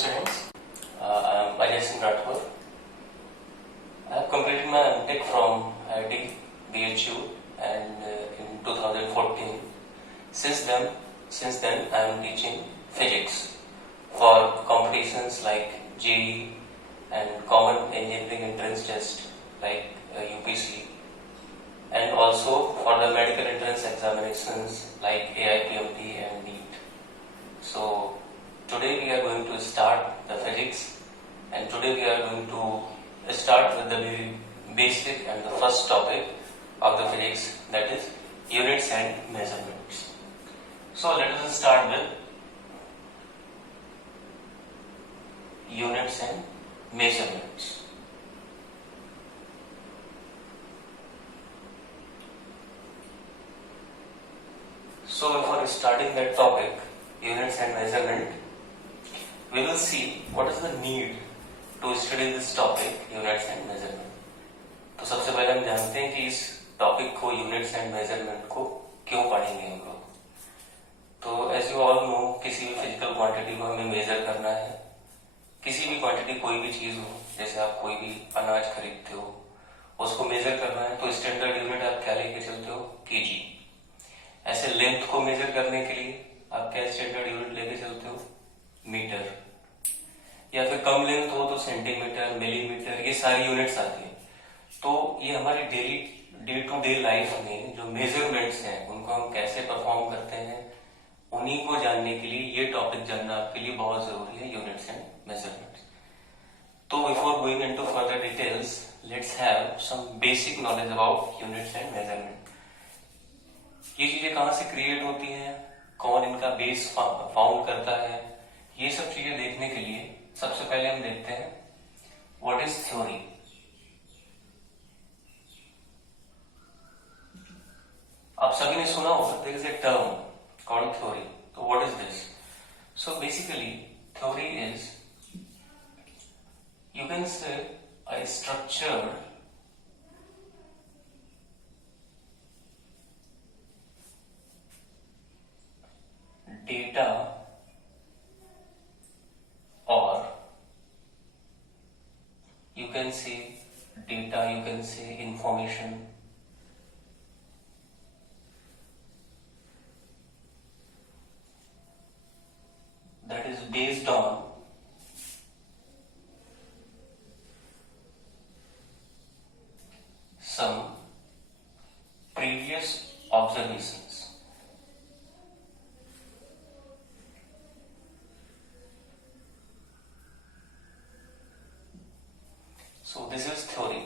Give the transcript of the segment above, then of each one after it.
students. I am Ajay Singh Rathore. I have completed my MTech from IIT BHU and in 2014. Since then I am teaching physics for competitions like JEE and Common Engineering Entrance Test like UPC, and also for the medical entrance examinations like AIPMT and NEET. So today we are going to start the physics, and today we are going to start with the very basic and the first topic of the physics, that is units and measurements. So let us start with units and measurements. So before starting that topic, units and measurement, we will see what is the need to study this topic, units and measurement. तो सबसे पहले हम जानते हैं कि इस टॉपिक को, units and measurement को, क्यों पढ़ेंगे हम लोग. तो एज यू ऑल नो, किसी भी फिजिकल क्वांटिटी को हमें मेजर करना है. किसी भी क्वांटिटी, कोई भी चीज हो, जैसे आप कोई भी अनाज खरीदते हो, उसको मेजर करना है तो स्टैंडर्ड यूनिट आप क्या लेके चलते हो? केजी. ऐसे लेंथ को मेजर करने के लिए आप क्या स्टैंडर्ड यूनिट लेके चलते हो? मीटर. या फिर कम लेंथ हो तो सेंटीमीटर, मिलीमीटर, ये सारी यूनिट्स आती है. तो ये हमारी daily day to day life में जो मेजरमेंट्स हैं उनको हम कैसे परफॉर्म करते हैं, उन्हीं को जानने के लिए ये टॉपिक जानना आपके लिए बहुत जरूरी है, यूनिट्स एंड मेजरमेंट्स. तो before going into further details, let's have some basic knowledge about units and measurement. ये चीजें कहाँ से क्रिएट होती हैं, कौन इनका बेस फाउंड करता है, ये सब चीजें देखने के लिए सबसे पहले हम देखते हैं व्हाट इज थ्योरी. आप सभी ने सुना होगा, there is a term called theory. तो what is this? So basically theory is, you can say, a structured data or you can say data, you can say information that is based on some previous observations. So this is theory.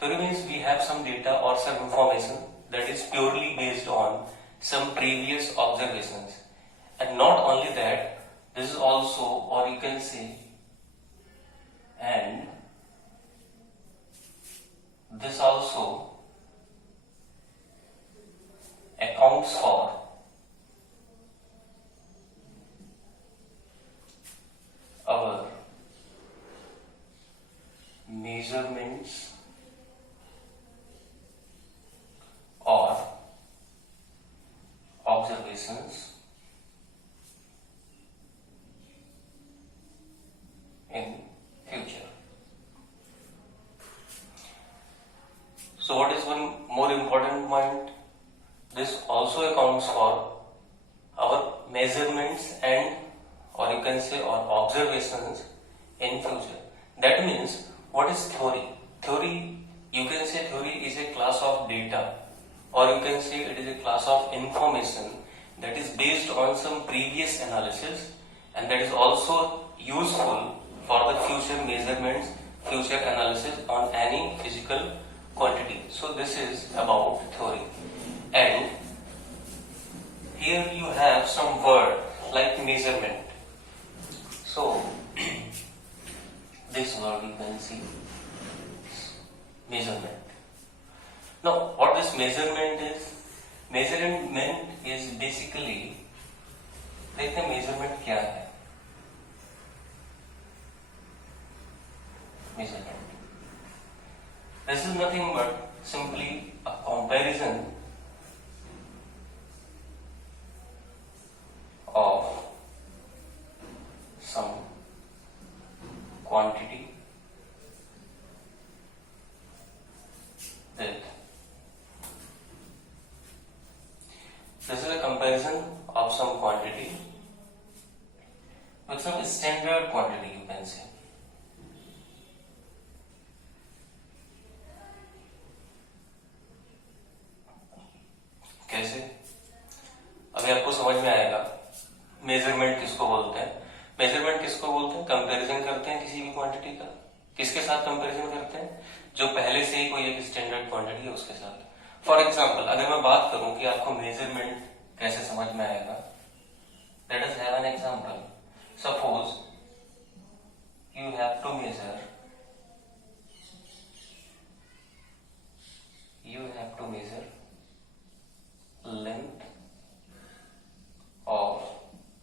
Theory means we have some data or some information that is purely based on some previous observations. And not only that, this is also, or you can say, and this also accounts for our measurements or observations in future. So what is one more important point? This also accounts for our measurements and, or you can say, or observations in future. That means, what is theory? Theory, you can say theory is a class of data, or you can say it is a class of information that is based on some previous analysis, and that is also useful for the future measurements, future analysis on any physical quantity. So this is about theory. And here you have some word like measurement. So this word you can see, measurement. Now what this measurement is? Measurement is basically, देखते हैं measurement क्या है. Measurement, this is nothing but simply a comparison of some quantity that this is a comparison of some quantity with some standard quantity, you can say. कैसे? अभी आपको समझ में आएगा मेजरमेंट किसको बोलते हैं। मेजरमेंट किसको बोलते हैं? कंपैरिजन करते हैं किसी भी क्वांटिटी का। किसके साथ कंपैरिजन करते हैं? जो पहले से ही कोई एक स्टैंडर्ड क्वांटिटी है उसके साथ। फॉर एग्जांपल, अगर मैं बात करूं कि आपको मेजरमेंट कैसे समझ में आएगा, let us have an example. Suppose you have to measure length of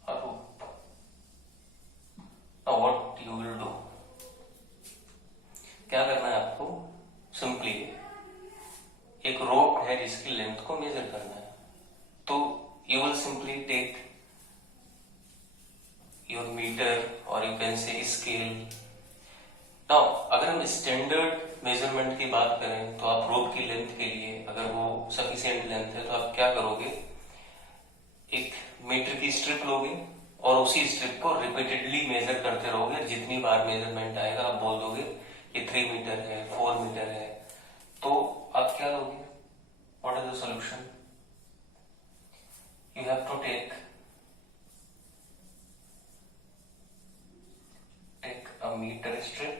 a rope. Now what you will do, क्या करना है आपको? सिंपली एक रोप है जिसकी लेंथ को मेजर करना है, तो you will simply take your meter or you can say scale. Now अगर हम स्टैंडर्ड मेजरमेंट की बात करें तो आप रोप की लेंथ के लिए, अगर वो सफिशिएंट लेंथ है, तो आप क्या करोगे? एक मीटर की स्ट्रिप लोगे और उसी स्ट्रिप को रिपीटेडली मेजर करते रहोगे। जितनी बार मेजरमेंट आएगा आप बोल दोगे ये 3 मीटर है, 4 मीटर है, तो आप क्या लोगे? What is the solution? You have to take a meter strip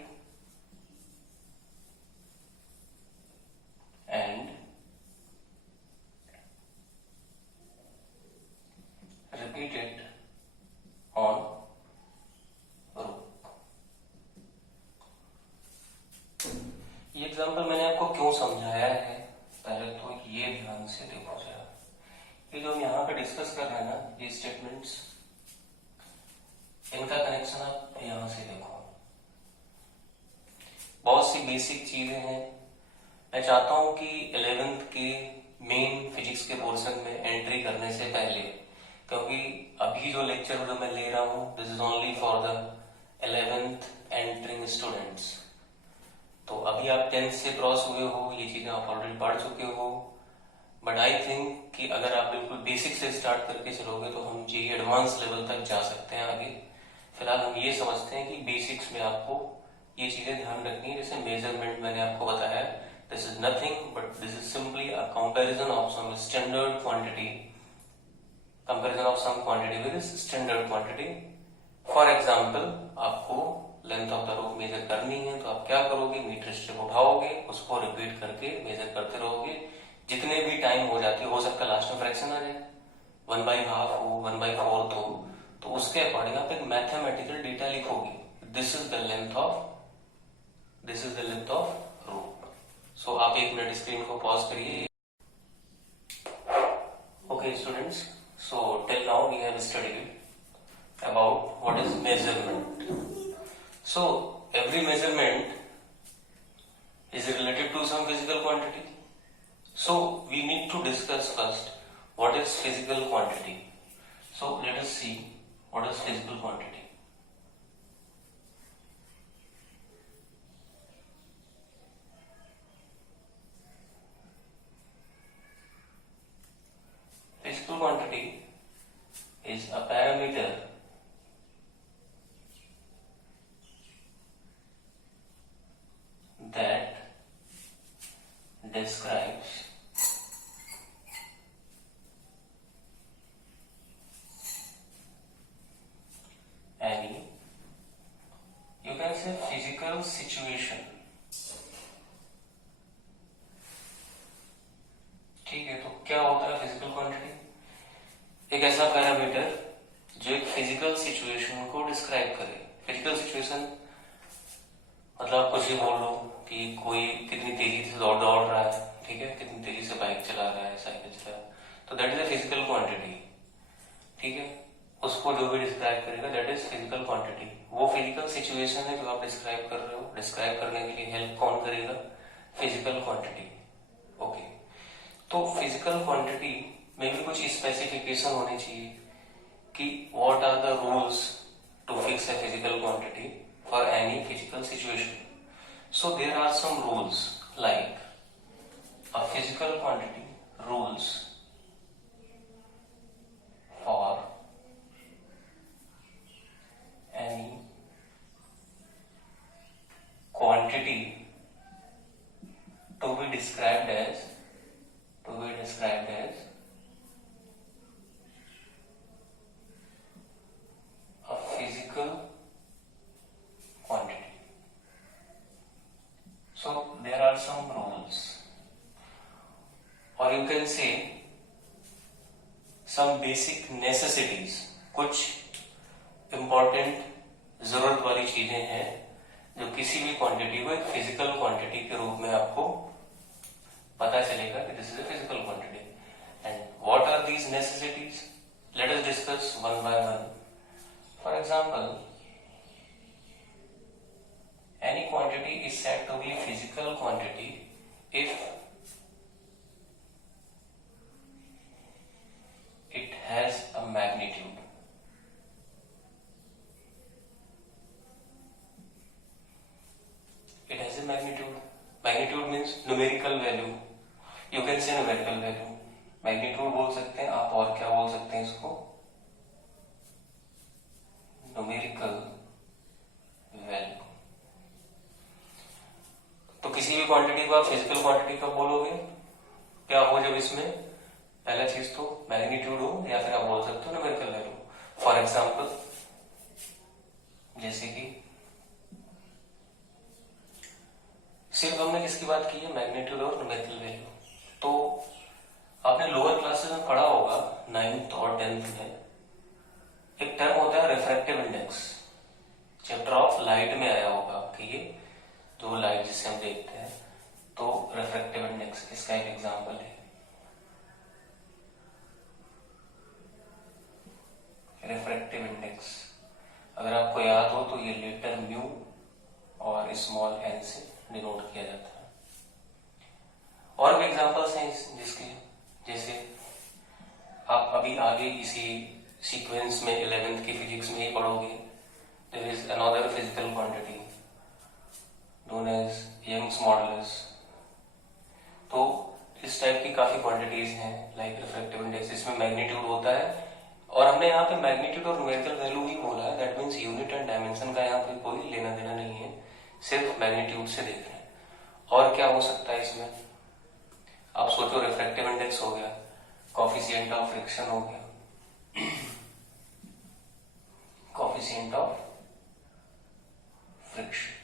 and repeat it on rope. ये एग्जाम्पल मैंने आपको क्यों समझाया है, पहले तो ये ध्यान से देखो जरा। ये जो हम यहाँ पे डिस्कस कर रहे हैं ना, ये स्टेटमेंट्स, इनका कनेक्शन आप यहां से देखो। बहुत सी बेसिक चीजें हैं। मैं चाहता हूं कि 11th के मेन फिजिक्स के पोर्शन में एंट्री करने से पहले, क्योंकि अभी जो लेक्चर जो मैं ले रहा हूं this is only for the 11th entering students. तो अभी आप 10th से क्रॉस हुए हो, ये चीजें आप ऑलरेडी पढ़ चुके हो, बट आई थिंक कि अगर आप बिल्कुल बेसिक से स्टार्ट करके चलोगे तो हम जी एडवांस लेवल तक जा सकते हैं आगे। फिलहाल हम ये समझते हैं कि बेसिक्स में आपको ये चीजें ध्यान रखनी है। जैसे मेजरमेंट मैंने आपको बताया, this is nothing but this is simply a comparison of some standard quantity, comparison of some quantity with standard quantity. For example, आपको length of the rope measure करनी है, तो आप क्या करोगे? मीटर स्ट्रिप उठाओगे, उसको रिपीट करके मेजर करते रहोगे। जितने भी टाइम हो जाती हो सकता है लास्ट में फ्रैक्शन आ जाए, 1/2 हो, 1/4 हो, तो उसके अकॉर्डिंग आप एक मैथमेटिकल डेटा लिखोगे। This is the length of rope. So आप 1 मिनट स्क्रीन को पॉज करिए। Okay students, so till now we have studied about what is measurement. So every measurement is related to some physical quantity. So we need to discuss first what is physical quantity. So let us see what is physical quantity. Physical quantity is a parameter that describes any, you can say, physical situation. ठीक है, तो क्या होता है physical quantity? एक ऐसा पैरामीटर जो एक फिजिकल सिचुएशन को डिस्क्राइब करे। फिजिकल सिचुएशन मतलब आप कुछ भी बोल लो कि कोई कितनी तेजी से दौड़ रहा है, ठीक है, कितनी तेजी से बाइक चला रहा है, साइकिल चला रहा है, तो that is a physical quantity. ठीक है, उसको जो भी डिस्क्राइब करेगा दैट इज फिजिकल क्वांटिटी। वो फिजिकल सिचुएशन है जो आप डिस्क्राइब कर रहे हो। डिस्क्राइब करने के लिए हेल्प कौन करेगा? Physical quantity. ओके, तो फिजिकल क्वांटिटी में भी कुछ स्पेसिफिकेशन होनी चाहिए कि what are the rules to fix a physical quantity. for any physical situation. So there are some rules like a physical quantity rules for any quantity to be described as a physical quantity. So there are some rules, or you can say some basic necessities. कुछ important जरूरत वाली चीजें हैं जो किसी भी quantity को एक फिजिकल क्वांटिटी के रूप में आपको पता चलेगा कि this is a physical quantity. And what are these necessities? Let us discuss one by one. For example, any quantity is said to be a physical quantity if it has a magnitude. It has a magnitude. Magnitude means numerical value. You can say numerical value. Magnitude बोल सकते हैं आप, और क्या बोल सकते हैं इसको? Numerical value. तो किसी भी क्वांटिटी को आप फिजिकल क्वांटिटी कब बोलोगे? क्या हो जब इसमें पहला चीज तो मैग्नीट्यूड हो, या फिर आप बोल सकते हो न्यूमेरिकल वैल्यू. फॉर एग्जांपल, जैसे कि सिर्फ हमने किसकी बात की है? मैग्नीट्यूड और न्यूमेरिकल वैल्यू. तो आपने लोअर क्लासेस में पढ़ा होगा 9th और 10th में एक टर्म होता है refractive index. Chapter of light में आया होगा आपके ये, जो लाइट जिसे हम देखते हैं. तो रिफ्रैक्टिव इंडेक्स इसका एक एग्जांपल है. रिफ्रैक्टिव इंडेक्स अगर आपको याद हो तो ये लेटर म्यू और स्मॉल एन से डिनोट किया जाता है. और भी एग्जांपल्स हैं जिसके, जैसे आप अभी आगे इसी सीक्वेंस में 11th की फिजिक्स में ही पढ़ोगे. There is another physical quantity known as Young's modulus. तो इस टाइप की काफी क्वांटिटीज हैं लाइक रिफ्रैक्टिव इंडेक्स. इसमें मैग्नीट्यूड होता है, और हमने यहाँ पे मैग्नीट्यूड और न्यूमेरिकल वैल्यू ही बोला है. That means unit and dimension का यहाँ पे कोई लेना देना नहीं है, सिर्फ मैग्नीट्यूड से देख रहे हैं. और क्या हो सकता है इसमें? आप सोचो, रिफ्रैक्टिव इंडेक्स हो गया, कोफिशिएंट ऑफ फ्रिक्शन हो गया, कोफिशिएंट ऑफ फ्रिक्शन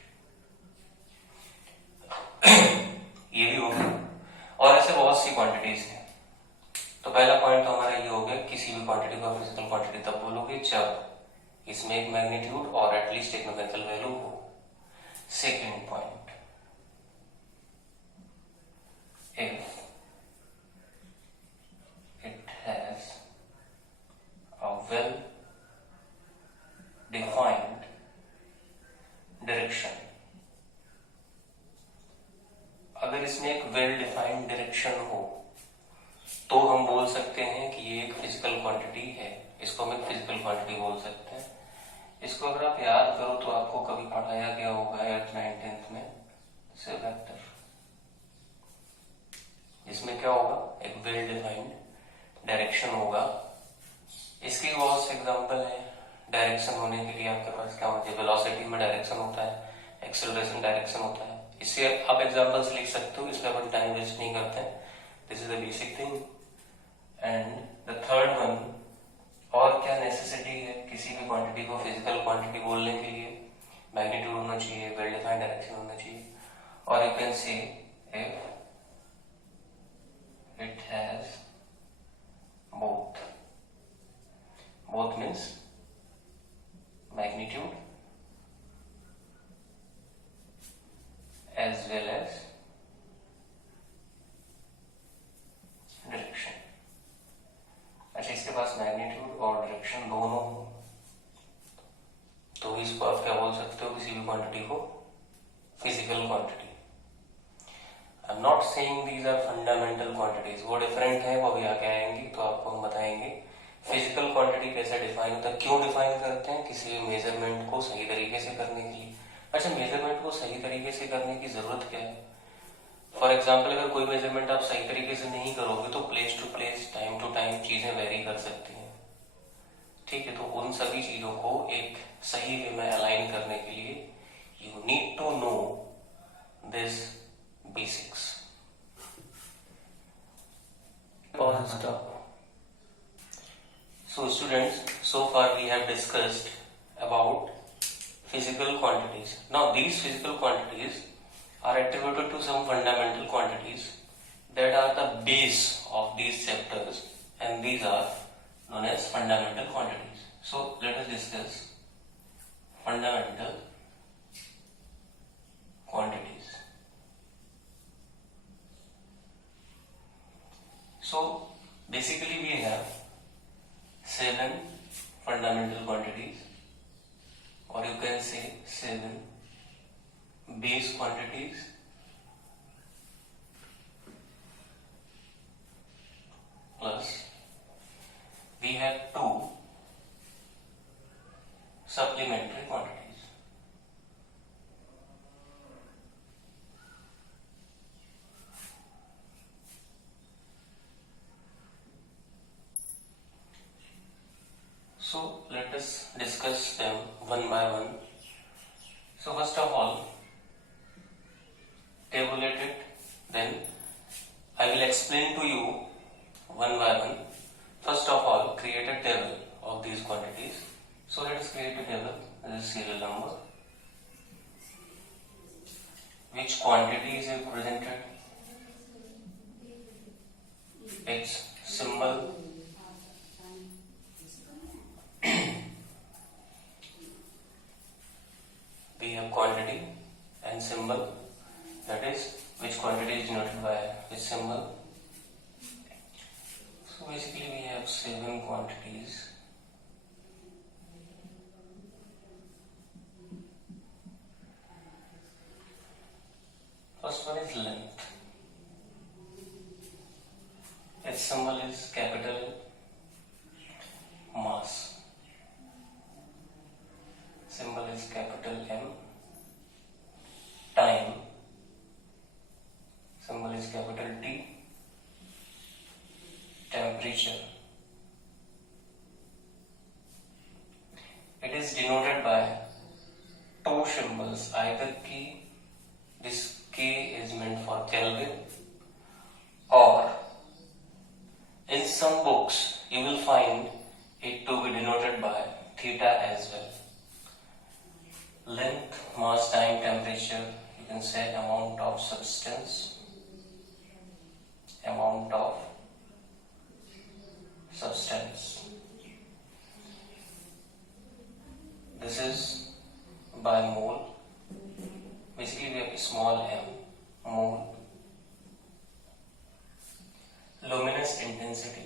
ये भी हो गया. और ऐसे बहुत सी क्वांटिटीज हैं. तो पहला पॉइंट तो हमारा ये हो गया, किसी भी क्वांटिटी को फिजिकल क्वांटिटी तब बोलोगे जब इसमें एक मैग्नीट्यूड और एटलीस्ट एक न्यूमेरिकल वैल्यू हो. Second point, if it has a well defined direction. अगर इसमें एक वेल डिफाइंड डायरेक्शन हो तो हम बोल सकते हैं कि ये एक फिजिकल क्वांटिटी है. इसको हम एक फिजिकल क्वांटिटी बोल सकते हैं. इसको अगर आप याद करो तो आपको कभी पढ़ाया गया होगा 8th 9th 10th में से वेक्टर. इसमें क्या होगा? एक वेल डिफाइंड डायरेक्शन होगा. इसकी बहुत से एग्जांपल है. डायरेक्शन होने के लिए आपके पास क्या होता है? वेलोसिटी में डायरेक्शन होता है, एक्सेलरेशन डायरेक्शन होता है. इससे आप एग्जांपल्स लिख सकते हो, इसमें अपन टाइम वेस्ट नहीं करते हैं. This is the basic thing. And the third one, और क्या नेसेसिटी है किसी भी क्वांटिटी को फिजिकल क्वांटिटी बोलने के लिए? मैग्नीट्यूड होना चाहिए, वेल डिफाइंड डायरेक्शन होना चाहिए, और you can say if it has both. Both means magnitude as well as direction. अच्छा, इसके पास मैग्नीट्यूड और डायरेक्शन दोनों हो तो इसको आप क्या बोल सकते हो? किसी भी क्वांटिटी को physical quantity. I am not saying these are fundamental quantities. वो डिफरेंट है, वो अभी आगे आएंगी तो आपको हम बताएंगे फिजिकल क्वांटिटी कैसे डिफाइन होता है, क्यों डिफाइन करते हैं, किसी भी मेजरमेंट को सही तरीके से करने के लिए। अच्छा, मेजरमेंट को सही तरीके से करने की जरूरत क्या है? फॉर एग्जाम्पल, अगर कोई मेजरमेंट आप सही तरीके से नहीं करोगे तो place to place, time to time चीजें वेरी कर सकती हैं। ठीक है, तो उन सभी चीजों को एक सही वे में अलाइन करने के लिए you need to know this basics. So students, so far we have discussed about physical quantities. Now these physical quantities are attributed to some fundamental quantities that are the base of these chapters, and these are known as fundamental quantities. So let us discuss fundamental quantities. So basically we have 7 fundamental quantities, or you can say 7 base quantities plus we have 2 supplementary quantities. So let us discuss them one by one. So first of all, tabulate it, then I will explain to you one by one. First of all, create a table of these quantities. So let us create a table. This is serial number. Which quantity is represented? Its symbol. We have quantity and symbol, that is which quantity is denoted by which symbol. So basically we have 7 quantities. First one is length. Its symbol is capital mass. Symbol is capital M. Time. Symbol is capital T. Temperature. It is denoted by 2 symbols. Either K, this K is meant for Kelvin, or in some books you will find it to be denoted by theta as well. Length, mass, time, temperature, you can say amount of substance, amount of substance. This is by mole. Basically we have small m, mole. Luminous intensity.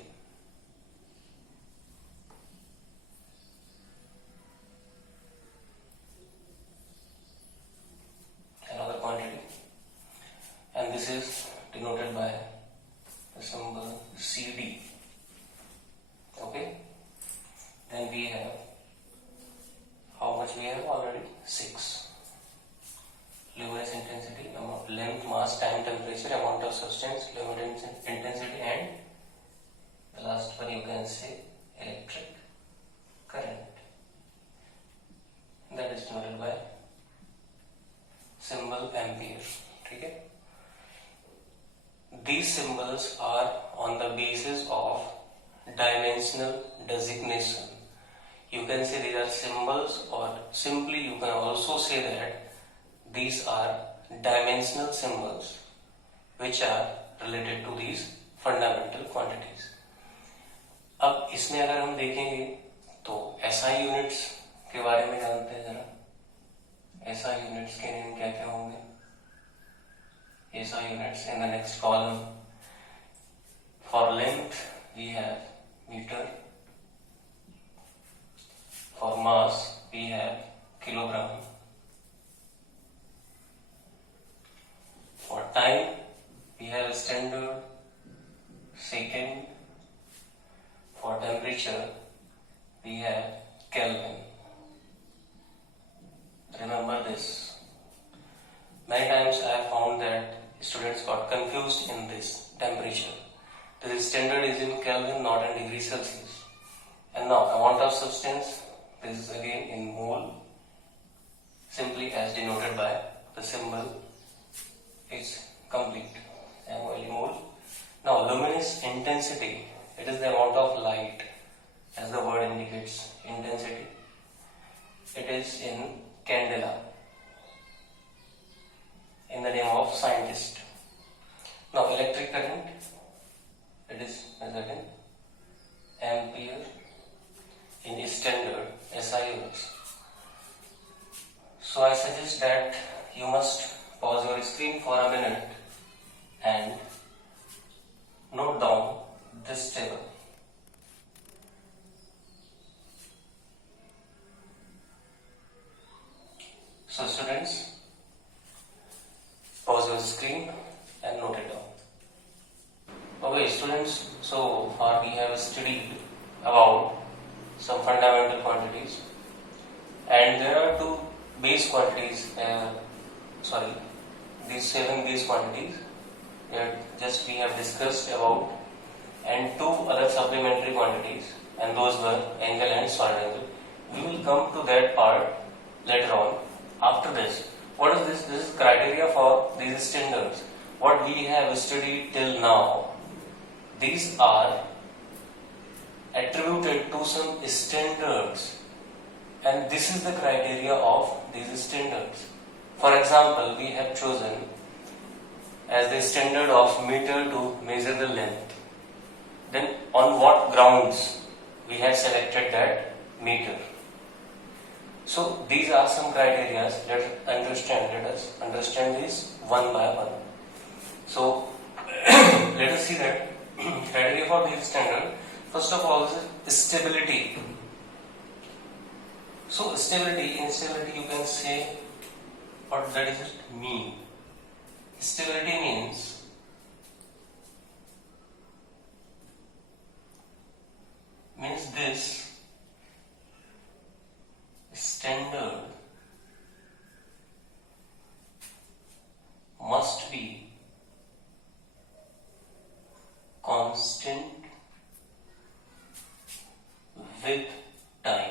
Another quantity, and this is denoted by the symbol CD. Okay, then we have, how much we have already? 6. Luminous intensity, length, mass, time, temperature, amount of substance, luminous intensity, and the last one you can say electric current. That is denoted by symbol ampere. ठीक है? These symbols are on the basis of dimensional designation. You can say these are symbols, or simply you can also say that these are dimensional symbols which are related to these fundamental quantities. अब इसमें अगर हम देखेंगे तो SI units के बारे में जानते हैं जरा। SI units के नेम क्या क्या होंगे? SI units in the next column. For length we have meter. For mass we have kilogram. For time we have standard, second. For temperature Celsius. And now amount of substance, this is again in mole, simply as denoted by the symbol. It's complete, mole mole. Now luminous intensity, it is the amount of light, as the word indicates, intensity. It is in candela, in the name of scientist. Now electric current, it is measured in ampere in standard SI units. So I suggest that you must pause your screen for a minute and note down this table. So students, pause your screen and note it down. Okay students, so far we have studied about some fundamental quantities, and there are two base quantities, these 7 base quantities that just we have discussed about, and 2 other supplementary quantities, and those were angle and solid angle. We will come to that part later on. After this, what is this? This is criteria for these standards. What we have studied till now, these are attributed to some standards, and this is the criteria of these standards. For example, we have chosen as the standard of meter to measure the length. Then on what grounds we have selected that meter? So these are some criteria. Let us understand this one by one. So let us see that criteria for this standard. First of all is stability. So stability, in stability you can say what that is it mean. Stability means this standard must be constant with time.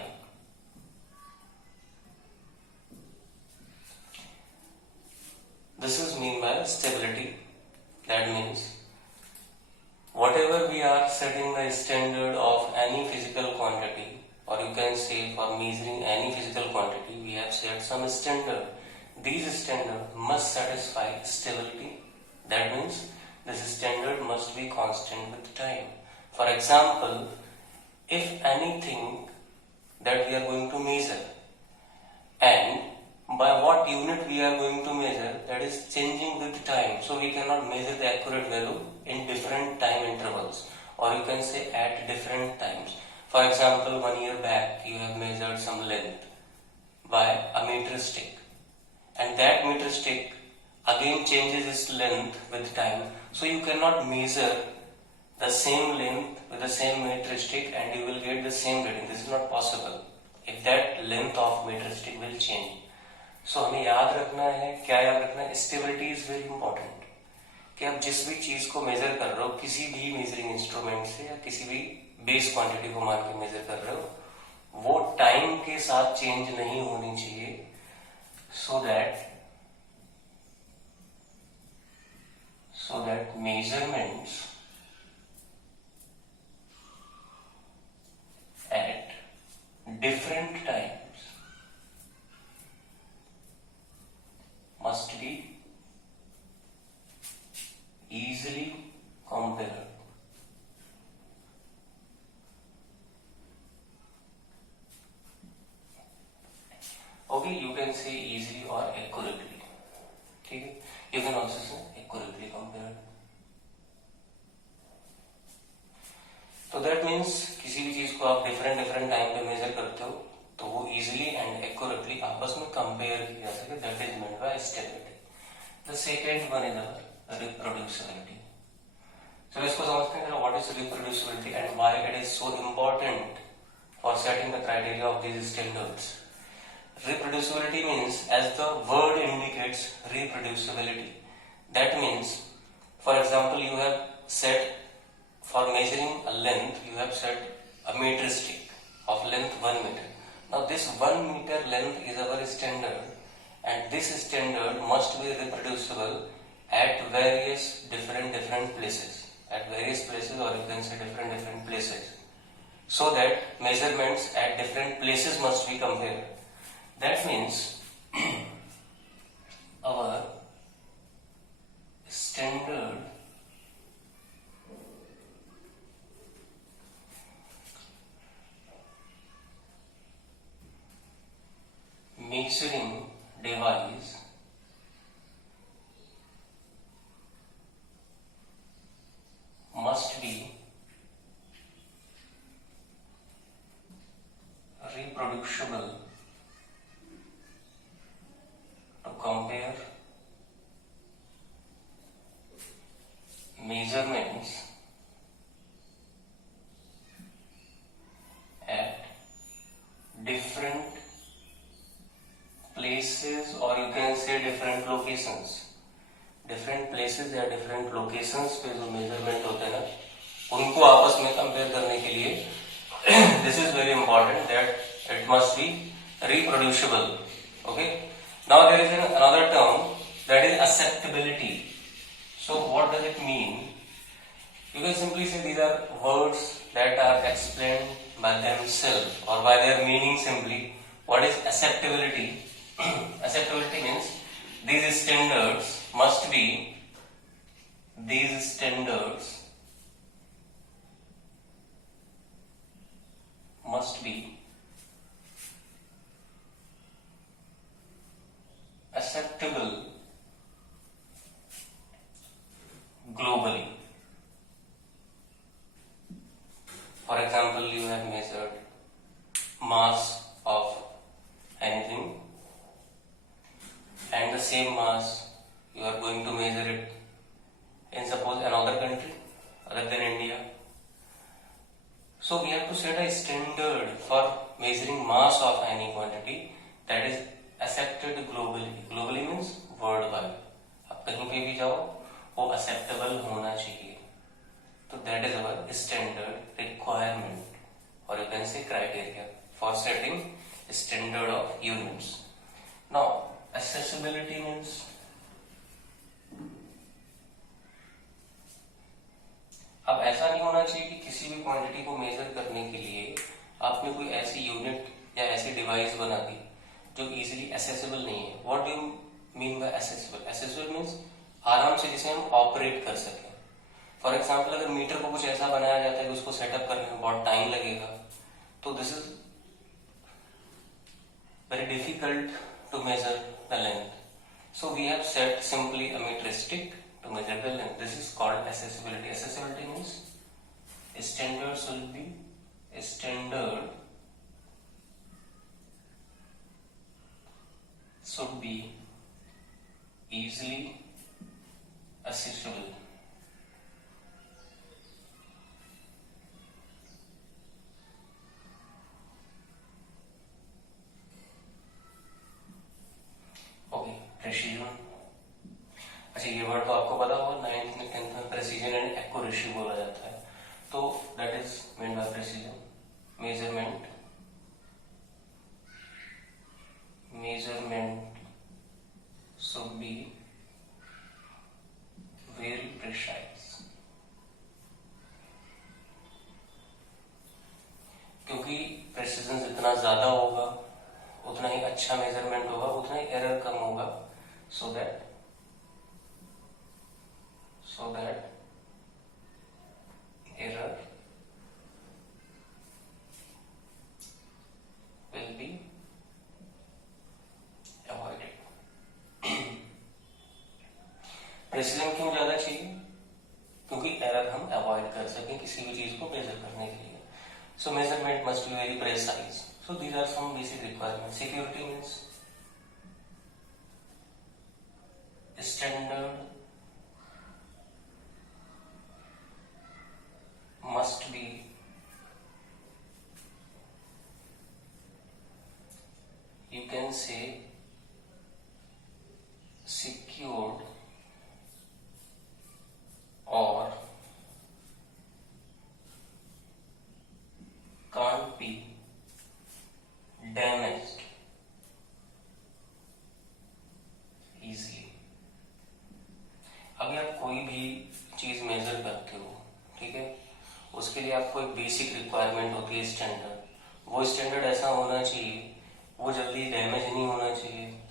This is mean by stability. That means whatever we are setting the standard of any physical quantity, or you can say for measuring any physical quantity, we have set some standard. These standards must satisfy stability. That means this standard must be constant with time. For example, if anything that we are going to measure, and by what unit we are going to measure, that is changing with time. So we cannot measure the accurate value in different time intervals, or you can say at different times. For example, 1 year back you have measured some length by a meter stick, and that meter stick again changes its length with time. So you cannot measure the same length with the same meter stick and you will get the same reading. This is not possible if that length of meter stick will change. So हमें याद रखना है, क्या याद रखना है? Stability is very important, कि आप जिस भी चीज को मेजर कर रहे हो किसी भी मेजरिंग इंस्ट्रूमेंट से या किसी भी बेस क्वांटिटी को मान के मेजर कर रहे हो, वो टाइम के साथ चेंज नहीं होनी चाहिए, so that measurements at different times must be easily compared. Okay, you can say easily or accurately. Okay, you can also say accurately compared. तो दैट मीन्स किसी भी चीज को आप डिफरेंट टाइम पे मेजर करते हो तो वो इजीली एंड एक्यूरेटली आपस में कंपेयर किया जा सके. That is meant by stability. The second one is reproducibility. So इसको समझते हैं what is reproducibility and why it is so important for setting the criteria of these standards. Reproducibility means, as the word indicates, reproducibility. That means, for example, you have set for measuring a length, you have set a meter stick of length 1 meter. Now this 1 meter length is our standard, and this standard must be reproducible at various different places, or you can say different places, so that measurements at different places must be compared. That means our standard measuring device must be reproducible to compare measurements at different places, or you can say different locations. Different places या different locations पे जो मेजरमेंट होते हैं ना, उनको आपस में कंपेयर करने के लिए this is very important that it must be reproducible. Okay, now there is another term, that is acceptability. So what does it mean? You can simply say these are words that are explained by themselves or by their meaning simply. What is acceptability? Acceptability means these standards must be acceptable globally. For example, you have measured mass of anything, and the same mass you are going to measure it in suppose another country other than India. So we have to set a standard for measuring mass of any quantity that is accepted globally. Globally means worldwide. आप कहीं पे भी जाओ वो acceptable होना चाहिए. So that is our standard requirement, or you can say criteria for setting standard of units. Now accessibility means अब ऐसा नहीं होना चाहिए कि किसी भी क्वांटिटी को मेजर करने के लिए आपने कोई ऐसी यूनिट या ऐसी डिवाइस बना दी जो इजीली एसेसिबल नहीं है. What do you mean by accessible? Accessible means आराम से जिसे हम ऑपरेट कर सकें. फॉर एग्जाम्पल, अगर मीटर को कुछ ऐसा बनाया जाता है कि उसको सेटअप करने में बहुत टाइम लगेगा, तो this is very difficult to measure the length. So we have set simply a meter stick to measure the length. This is called accessibility. Accessibility means standards will be standard should be easily accessible. Okay, precision. अच्छा, ये वर्ड तो आपको पता होगा, 9th में 10th में precision and accuracy बोला जाता है. तो that is mean by precision measurement should be very precise. क्योंकि प्रेसिजन जितना ज्यादा होगा उतना ही अच्छा मेजरमेंट होगा, उतना ही एरर कम होगा. So that error will be avoided. Precision क्यों ज्यादा चाहिए? क्योंकि एरर हम अवॉइड कर सकें किसी भी चीज को मेजर करने के लिए. सो measurement must be very precise. So these are some basic requirements. Security means standard must be you can say secured or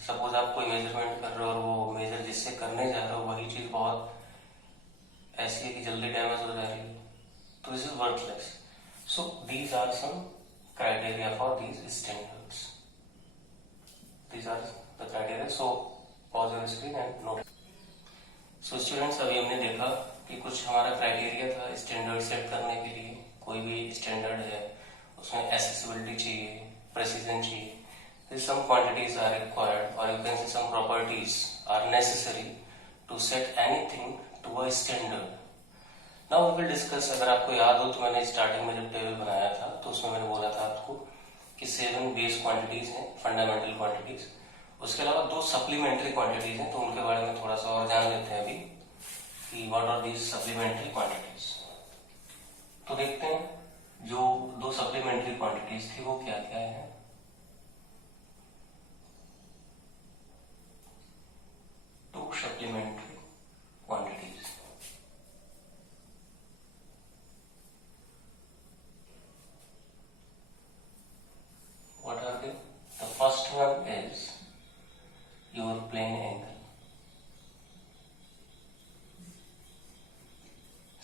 suppose आप कोई मेजरमेंट कर रहे हो और वो मेजर जिससे करने जा रहे हो वही चीज बहुत ऐसी है कि जल्दी डैमेज हो जा रही है, तो this is worthless. So these are some criteria for these standards. These are the criteria. So pause your screen and note. So students, अभी हमने देखा कि कुछ हमारा क्राइटेरिया था स्टैंडर्ड सेट करने के लिए. कोई भी स्टैंडर्ड है उसमें एक्सेसिबिलिटी चाहिए, प्रेसिजन चाहिए. Some quantities are required, or you can say some properties are necessary to set anything to a standard. Now we will discuss. अगर आपको याद हो तो मैंने स्टार्टिंग में जब टेबल बनाया था तो उसमें मैंने बोला था आपको कि 7 बेस क्वांटिटीज हैं, फंडामेंटल क्वांटिटीज. उसके अलावा 2 सप्लीमेंट्री क्वांटिटीज हैं, तो उनके बारे में थोड़ा सा और जान लेते हैं अभी कि what are these supplementary quantities. तो देखते हैं जो 2 सप्लीमेंट्री क्वांटिटीज थी वो क्या क्या है. To supplementary quantities. What are they? The first one is your plane angle.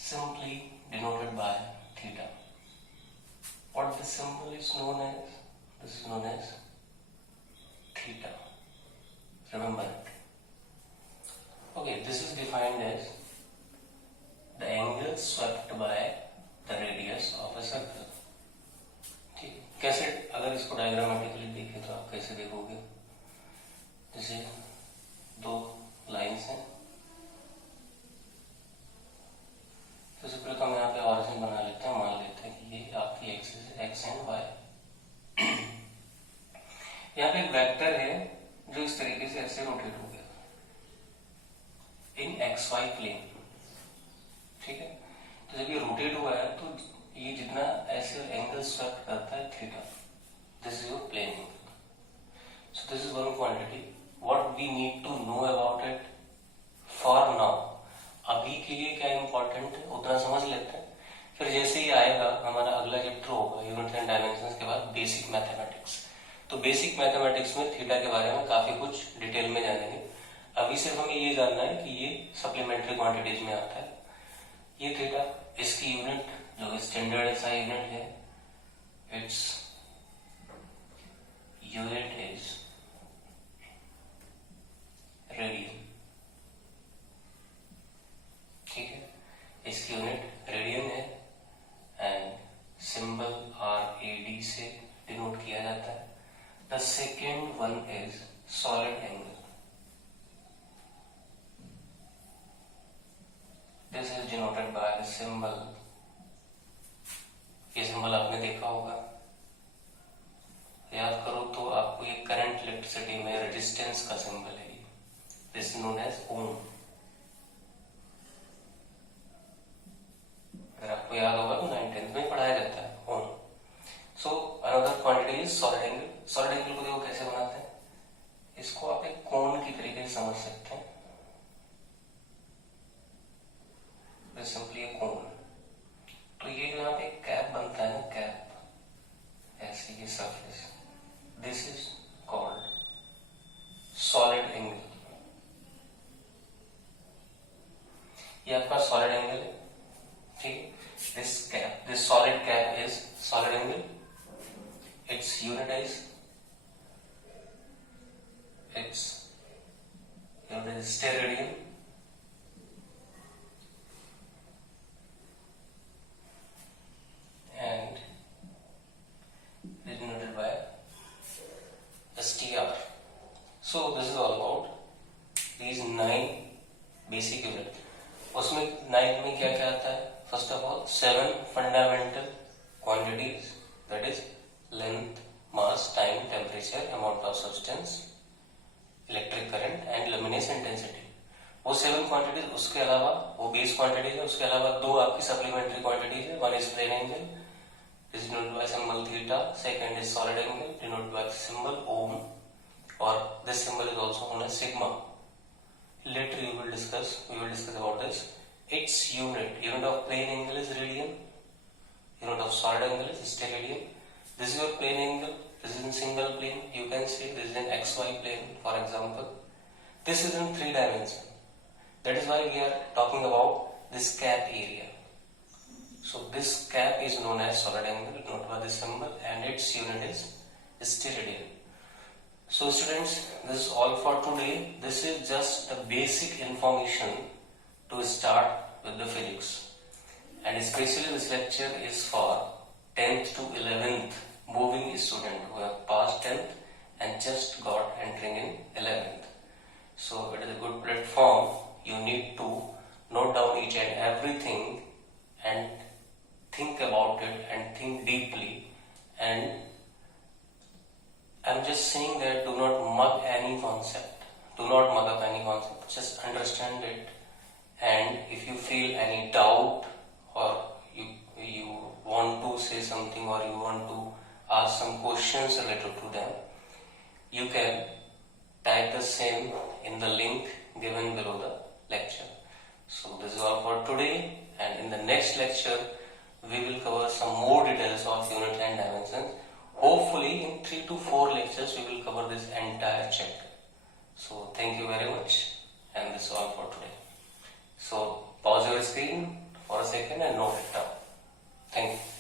Simply denoted by theta. What this symbol is known as? This is known as theta. Remember it. Okay, this is defined as the angle swept by the radius of a circle. ठीक, कैसे अगर इसको डायग्रामेटिकली देखें तो आप कैसे देखोगे. जैसे 2 लाइंस हैं. तो सबसे पहले हम यहाँ पे ऑरिजिन बना लेते हैं. मान लेते हैं कि ये आपकी एक्सिस है, एक्स एंड वाई. यहाँ पे एक वेक्टर है जो इस तरीके से ऐसे रोटेट हो गया इन एक्स वाई प्लेन. ठीक है, तो जब ये रोटेट हुआ है तो ये जितना ऐसे एंगल स्वेप्ट करता है थीटा. This is your plane angle. So this is one quantity. What we need to know about it for now. अभी के लिए क्या इंपॉर्टेंट है उतना समझ लेते हैं. फिर जैसे ही आएगा हमारा अगला चैप्टर होगा यूनिट एंड डायमेंशंस के बाद बेसिक मैथमेटिक्स. तो बेसिक मैथमेटिक्स में थीटा के बारे में काफी कुछ डिटेल में जानेंगे. अभी सिर्फ हमें ये जानना है कि ये सप्लीमेंट्री क्वांटिटीज में आता है. ये थीटा, इसकी यूनिट जो स्टैंडर्ड ऐसा यूनिट है, इट्स यूनिट इज रेडियन. ठीक है, इसकी यूनिट रेडियन है एंड सिंबल RAD से डिनोट किया जाता है. The second one is solid angle. This is denoted by symbol. ये सिंबल आपने देखा होगा, याद करो तो आपको ये करंट इलेक्ट्रिसिटी में रेजिस्टेंस का सिंबल है. दिस इज नोन एज ओम. अगर आपको याद होगा तो 9th में पढ़ाया जाता है ohm. So another quantity is solid angle. Solid angle को देखो कैसे बनाते हैं. इसको आप एक कोन की तरीके से समझ सकते हैं. दिस सिंपली ए कोन. तो ये जो यहाँ पे कैप बनता है ना, कैप ऐसे ये surface, this is called solid angle. ये आपका सॉलिड एंगल है. ठीक, this solid cap is solid angle. Its unit is steradian. And denoted by STR. So this is all about these 9 basic unit. उसमें 9 में क्या क्या आता है. First of all 7 fundamental quantities, that is length, mass, time, temperature, amount of substance, electric current and luminous intensity. वो 7 क्वांटिटीज. उसके अलावा वो बेस क्वांटिटीज है. उसके अलावा 2 आपकी सप्लीमेंट्री क्वांटिटीज है. One is plane angle, is denoted by symbol theta. Second is solid angle, denoted by symbol ohm, or this symbol is also known as sigma. Later we will discuss about this. Its unit of plane angle is radian. Unit of solid angle is steradian. This is your plane angle. this is in single plane. You can see this is in XY plane, for example. This is in 3 dimension. That is why we are talking about this cap area. So this cap is known as solid angle, note by this symbol, and its unit is steradian. So students, this is all for today. This is just the basic information to start with the physics. And especially this lecture is for 10th to 11th moving student who have passed 10th and just got entering in 11th. So it is a good platform. You need to note down each and everything and think about it and think deeply. And I'm just saying that do not mug any concept. Do not mug up any concept. Just understand it. And if you feel any doubt or you want to say something or you want to ask some questions related to them, you can type the same in the link given below the lecture. So this is all for today, and in the next lecture we will cover some more details of unit and dimensions. Hopefully in 3 to 4 lectures we will cover this entire chapter. So thank you very much, and this is all for today. So pause your screen for a second and note it down. Thank you.